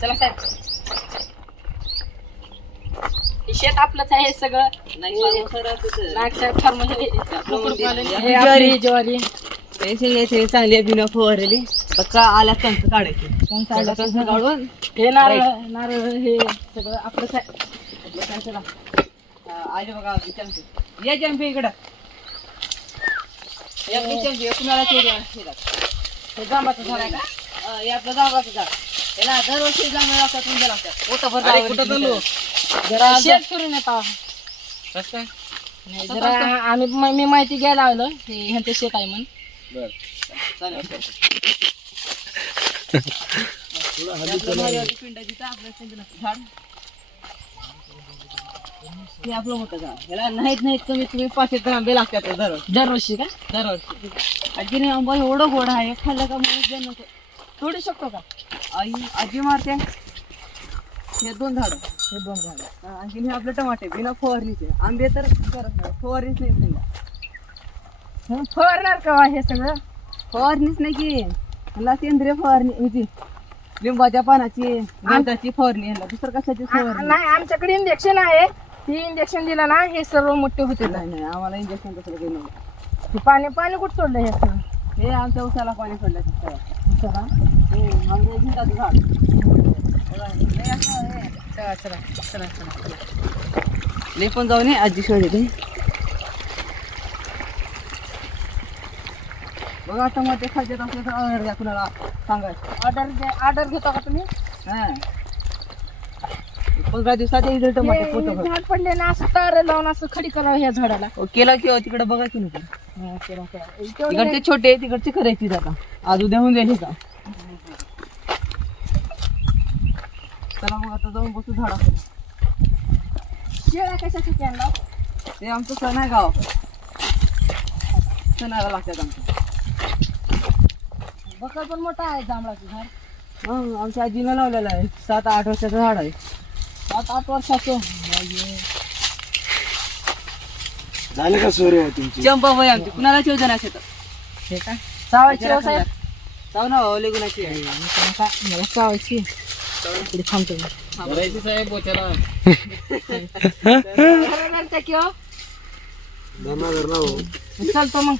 चला साहेब. शेत आपलंच आहे सगळं. नाग साहेब फार्म कुक्कुटपालन. आपली ज्वारी. पेन्सिल घ्यायचे चांगली बिना फवारलेली. आता का आल्या कंच काढायचे कंच आल्या, कंच काढून. हे नारळ नारळ हे सगळं आपलंच आहे चला. आले बघा चमचे या चमचे इकडं. या या कुणाला ते जांबाचं झाड आहे का? हे आपलं जांभळाचं झाड. याला दरवर्षी जांभळ लागतात म्हणजे लागतात. पोटभर अरे, जांभळं कुठं चाललो? जरा शेत फिरून येतो कसं काय? नाही जरा आम्ही म- मी माहिती घ्यायला आलो हे ह्यांचं शेत आहे म्हणून. बर. चालेल. आपलं माझ्यावरती पिंडाची तर आपलं शेंगदाण्याचं झाड. हे आपलं मोठं झाड. याला नाहीत नाहीत कमीत कमी आंबे लागतात दरवर्षी दरवर्षी का? दरवर्षी. आंबा एवढं गोड आहे खाल्लं का तोडू शकतो का? आई आजी मारते. हे दोन झाड. हे दोन झाड. आणखी हे आपले टमाटे बिना फवारणीचे. आंबे तर करत नाही. फवारणीच नाही त्यांना फवारणार का हे सगळं? फवारणीच नाही की. मला सेंद्रिय फवारणी ह्याची लिंबाच्या पानाची गांजाची फवारणी ह्याला दुसरं कशाची फवारणी? नाही आमच्याकडे इंजेक्शन आहे. ते इंजेक्शन दिलं ना हे सर्व मोठे होते नाही नाही आम्हाला इंजेक्शन तसं काही नाही. हे पाणी पाणी कुठं सोडलं हे सगळं? हे आमच्या उसाला पाणी सोडलं तिथं. चला. चला चला चला चला पण जाऊन ये आजी शोध येते बघा टमाटे खायचे असले तर ऑर्डर द्या कुणाला सांगायचं. ऑर्डर ऑर्डर घेता का तुम्ही? हा. पंधरा दिवसात इथे टमाटे हे- पोतं. हे भर. झाड पडले ना असं तार लावून असं खडी करावं ह्या झाडाला. हो, केलं किंवा तिकडे बघा की नको हा, तिकडचे छोटे तिकडचे करायची आता. आज उद्या होऊन जाईल का चला मग आता जाऊन बसू झाडाखाली. शेळ्या कशासाठी आणला ते आमचं सण आहे गाव सणाला लागतात आमचं बकळ पण मोठा आहे जांभळाचं झाड. आमच्या आजीनं लावलेलं आहे. सात आठ वर्षाचं झाड आहे. सात आठ वर्षाचं. झाले का सूर्य तुमची? चंपा बाई आमची. कुणाला योजना शेतात? हे काय? चावायची हो साहेब. ना ओले गुणाची आहे. नका, मला चावायची इकडे थांबतो मी. भरायची साहेब बोचाला बरं नंतर की हो. धरणा धरणा हो चलतो मग